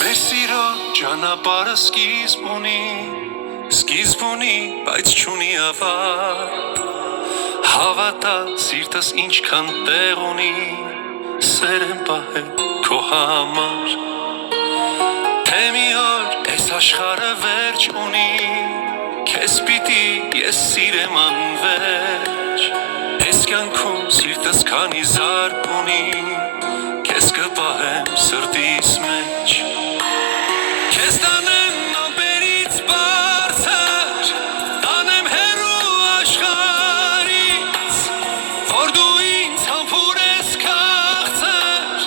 Մեր սիրո ճանապարհը սկիզբ ունի, բայց չունի ավարտ։ Հավատա, սիրտս ինչքան տեղ ունի, սեր եմ պահել քո համար։ Թե մի օր այս աշխարհը վերջ ունի, քեզ պիտի ես սիրեմ անվերջ։ Այս կյանքում սիրտս քանի զարկ ունի, քեզ կպահեմ սրտիս մեջ։ Քեզ տանեմ ամպերից բարձր, տանեմ հեռու աշխարհից, որ դու ինձ համբուրես քաղցր,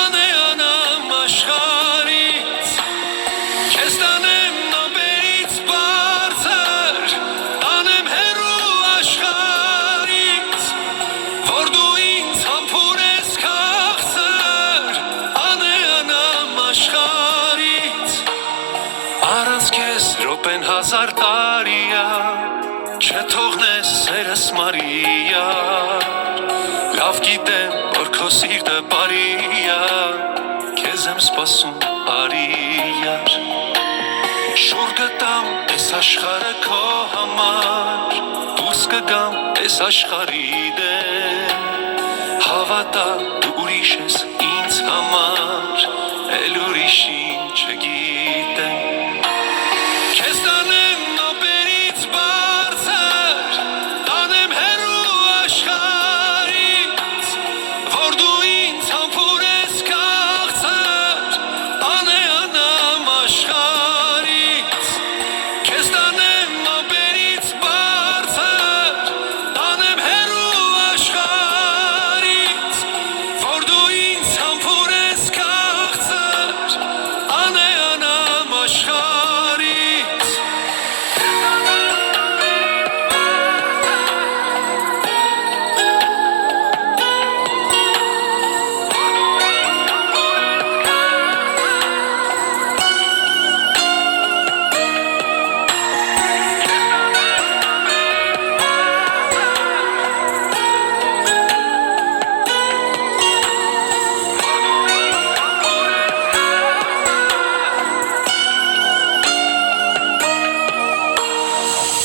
անեանամ աշխարհից։ Քեզ տանեմ ամպերից բարձր, տանեմ հեռու աշխարհից, որ դու ինձ համբուրես քաղցր, անեանամ աշխարհից։ Առանց քեզ րոպեն հազար տարիա, չթողնես սերս մարիա։ Լավ գիտեմ, որ քո սիրտը բարիա, քեզ եմ սպասում արիար։ Շուռ կտամ այս աշխարհը քո համար, դուրս կգամ այս աշխարհի դեմ։ Հավատա, դու ուրիշ ես ինձ համար, էլ ուրիշին չգիտեմ։ Քեզ տանեմ ամպերից բարձր, տանեմ հեռու աշխարհից, որ դու ինձ համբուրես քաղցր, անեանամ աշխարհից։ Քեզ տանեմ ամպերից բարձր, տանեմ հեռու աշխարհից, որ դու ինձ համբուրես քաղցր, անեանամ աշխարհից։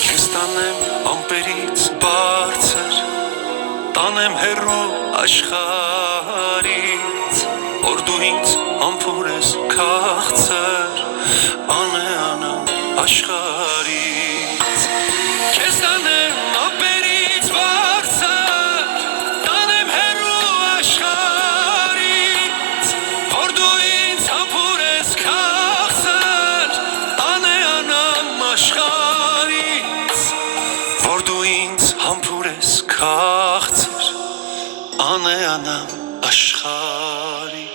Քեզ տանեմ ամպերից բարձր, տանեմ հեռու աշխարհից, որ դու ինձ համբուրես քաղցր, անեանամ աշխարհից։ Քեզ տանեմ ամպերից բարձր, տանեմ հեռու աշխարհից, որ դու ինձ համբուրես քաղցր, անեանամ աշխարհից, որ դու ինձ համբուրես քաղցր, անեանամ աշխարհից։